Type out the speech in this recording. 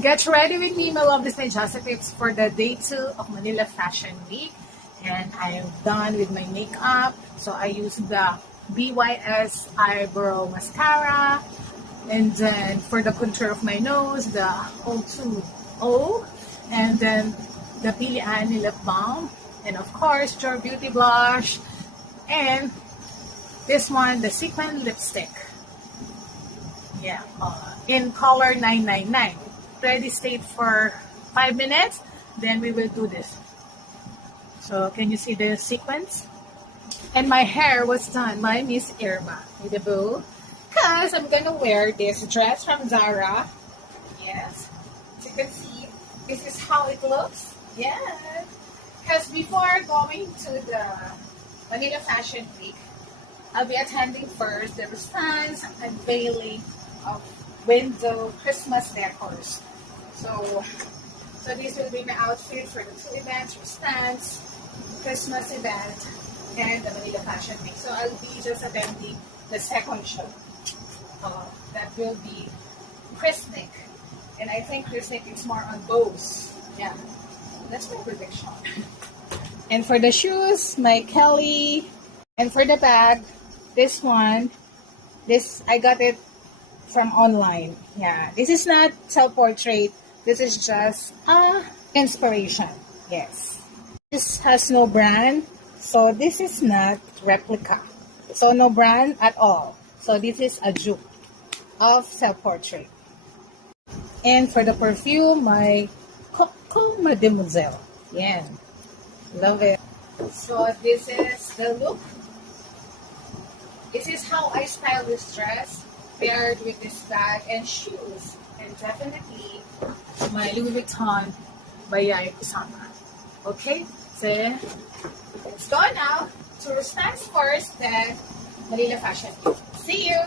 Get ready with me, my lovely St. Joseph's, for the day 2 of Manila Fashion Week. And I am done with my makeup. So I use the BYS Eyebrow Mascara. And then for the contour of my nose, the O2O. And then the Pili Annie Lip Balm. And of course, Your Beauty Blush. And this one, the Sequin Lipstick. Yeah, in color 999. Ready state for 5 minutes, then we will do this. So can you see the sequence? And my hair was done by Miss Irma with the bow, because I'm gonna wear this dress from Zara. Yes, as you can see, this is how it looks. Yes, because before going to the Manila Fashion Week, I'll be attending first the stands unveiling of window Christmas decors. So this will be my outfit for the 2 events, for stands, Christmas event, and the Manila Fashion Week. So I'll be just attending the second show. That will be Christmas. And I think Christmas is more on bows. Yeah, that's my prediction. And for the shoes, my Kelly. And for the bag, this one, I got it from online. Yeah, this is not self-portrait. This is just inspiration. Yes. This has no brand, so this is not replica. So no brand at all. So this is a dupe of self-portrait. And for the perfume, my Coco Mademoiselle. Yeah, love it. So this is the look. This is how I style this dress, paired with this bag and shoes, and definitely my Louis Vuitton by Yaya Kusama. Okay, so let's go now to stands first, then Manila Fashion Week. See you!